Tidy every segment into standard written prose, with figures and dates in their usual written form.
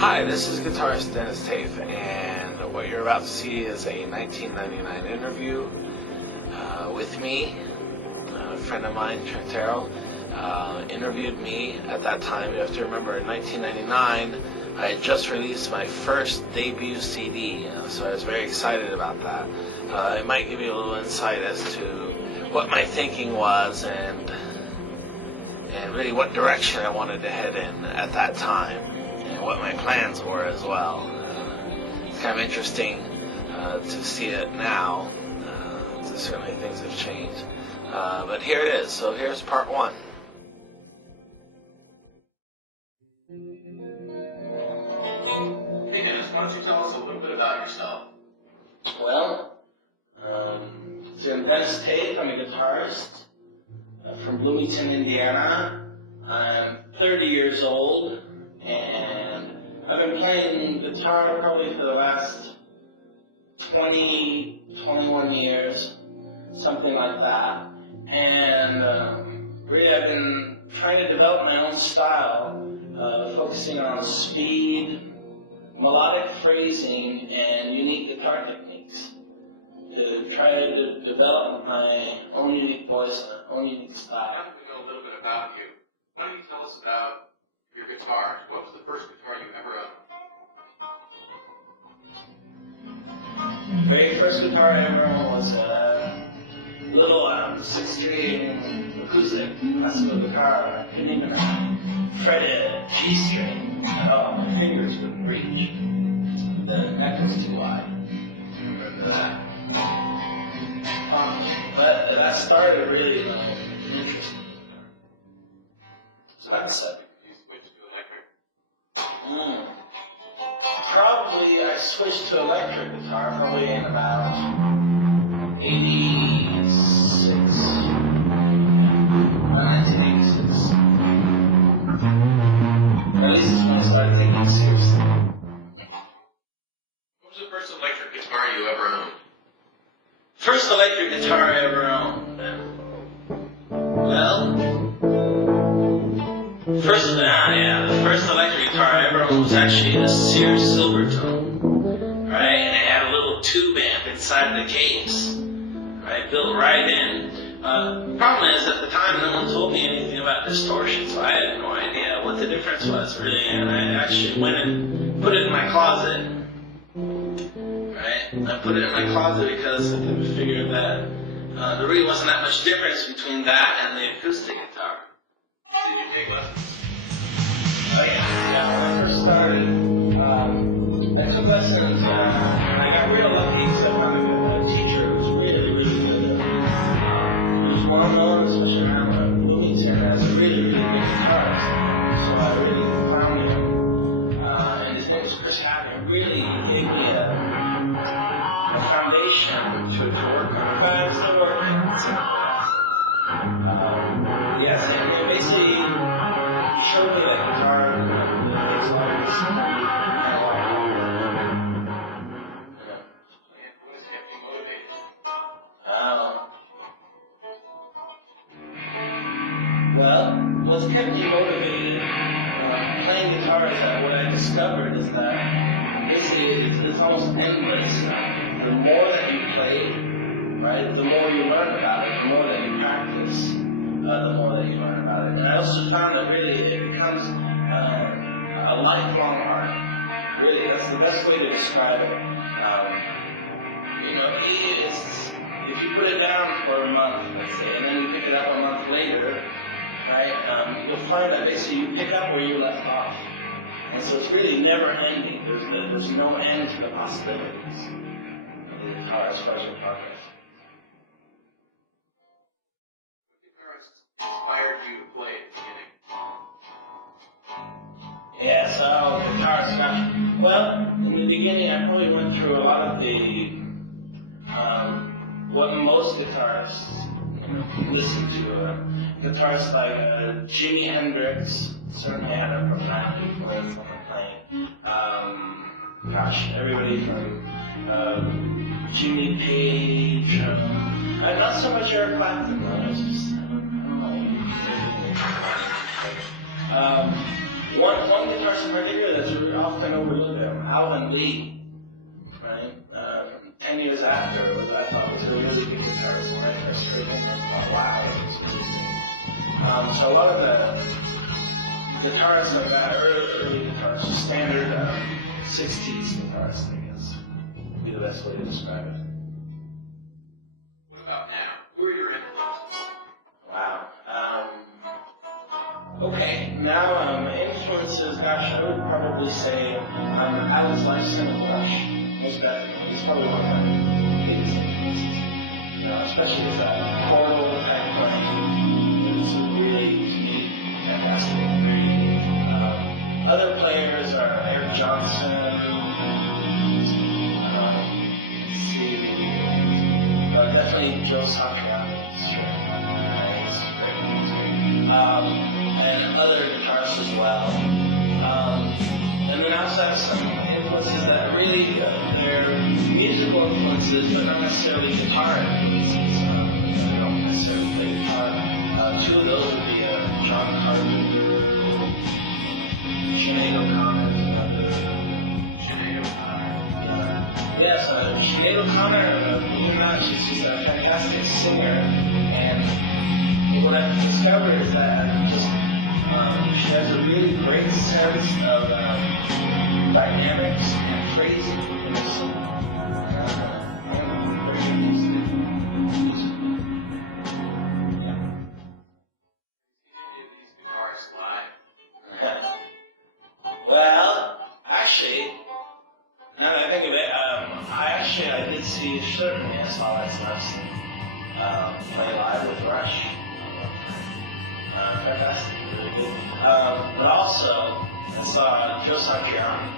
Hi, this is Guitarist Denis Taaffe, and what you're about to see is a 1999 interview with me. A friend of mine, Trentero, interviewed me at that time. You have to remember, in 1999, I had just released my first debut CD, so I was very excited about that. It might give you a little insight as to what my thinking was and really what direction I wanted to head in at that time, and what my plans were as well. It's kind of interesting to see it now. Certainly things have changed. But here it is. So here's part one. Hey Dennis, why don't you tell us a little bit about yourself? Well, I'm Dennis Taaffe. I'm a guitarist from Bloomington, Indiana. I'm 30 years old, and I've been playing guitar probably for the last 21 years, something like that. And really I've been trying to develop my own style, focusing on speed, melodic phrasing, and unique guitar techniques to try to develop my own unique voice, my own unique style. Now that we know a little bit about you, why don't you tell us about your guitar? What was the first guitar you ever owned? The very first guitar I ever owned was a little 6-string acoustic classical guitar. I couldn't even fret a G string at all. My fingers wouldn't reach. The neck was too wide. I remember that. But that started really interesting. So that's it. You switched to electric? Probably I switched to electric guitar probably in about 86. 1986. At least that's when I started taking it seriously. What was the first electric guitar you ever owned? First electric guitar I ever owned. Well, the first electric guitar I ever owned was actually a Sears Silvertone, right? And it had a little tube amp inside the case, right? Built right in. The problem is, at the time, no one told me anything about distortion, so I had no idea what the difference was, really. And I actually went and put it in my closet, right? I put it in my closet because I couldn't figure that there really wasn't that much difference between that and the acoustic guitar. Did you take lessons? Oh yeah, when I first started, I took lessons, and I got real lucky because I found a teacher who was really, really good. He was well known, especially around Bloomington, as a really, really good guitarist. So I really found him, and his name was Chris Hatter. Really gave me a foundation to work on. But I'm still working. Yes, and basically, he showed me that guitar makes a lot of sense. What has kept you motivated? Well, what's kept me motivated playing guitar is that what I discovered is that basically it's almost endless. The more that you play, right, the more you learn about it, the more that you practice, the more that you learn about it. And I also found that really it becomes a lifelong art. Really, that's the best way to describe it. If you put it down for a month, let's say, and then you pick it up a month later, right, you'll find that basically you pick up where you left off. And so it's really never ending. There's no end to the possibilities of the guitar as far as your progress. Inspired you to play at the beginning? Yeah, so guitar stuff. Well, in the beginning, I probably went through a lot of the what most guitarists listen to. Guitarists like Jimi Hendrix certainly had a profound influence on the playing. Everybody from Jimmy Page, not so much Eric Clapton though. It's just I don't know. One guitarist in particular that's often overlooked, Alvin Lee, right? 10 years after, I thought was a really good guitarist. When I first heard him, I thought, wow, it was amazing. So a lot of the guitarists of that early guitarists, standard 60s guitarists, I guess, would be the best way to describe it. What about now? Who are your influences? Wow. Okay, now influences, gosh, I would probably say Alex Lifeson of Rush. Most definitely. He's probably one of my biggest influences. Especially with that chordal type playing. It's really, to me, fantastic. Very unique. Other players are Eric Johnson. Let's see. Definitely Joe Satriani. Sure. He's great. And other guitarists as well. And then I also have some influences that really, they're musical influences, but not necessarily guitar influences. I don't necessarily play guitar. Two of those would be John Carpenter, Sinead O'Connor. Sinead O'Connor. Yes, Sinead O'Connor, believe it or not, she's just a fantastic singer. And what I've discovered is that she has a really great sense of dynamics and phrasing in the song. These guitarists live. Well, actually, now that I think of it, I did see, certainly I saw that stuff play live with Rush. Fantastic, really good. But also, I saw Joe Satriani,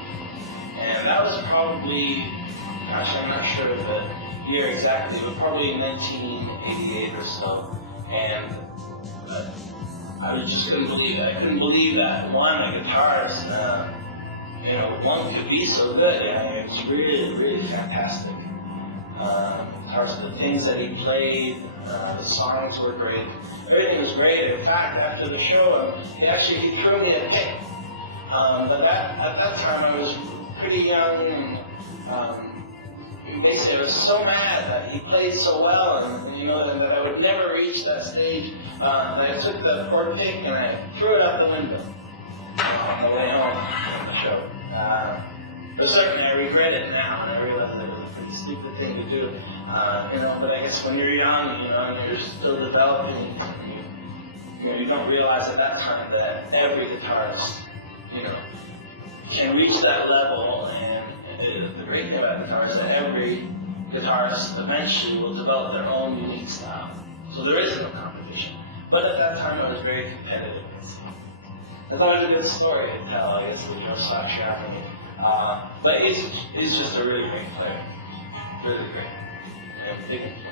and that was probably, gosh, I'm not sure of the year exactly, but probably 1988 or so. And I just couldn't believe it. I couldn't believe that one, a guitarist, one could be so good. It was really, really fantastic. The things that he played, the songs were great. Everything was great. In fact, after the show, he threw me a pick. But at that time, I was pretty young. And basically, I was so mad that he played so well, and that I would never reach that stage. And I took the poor pick and I threw it out the window on the way home from the show. But certainly, I regret it now, and I realize that it was a pretty stupid thing to do. But I guess when you're young, and you're still developing, you don't realize at that time that every guitarist, can reach that level. And the great thing about guitar is that every guitarist eventually will develop their own unique style. So there is no competition. But at that time, I was very competitive. I thought it was a good story to tell, I guess, with Joe Satriani. But he's just a really great player. Really great. And big influence.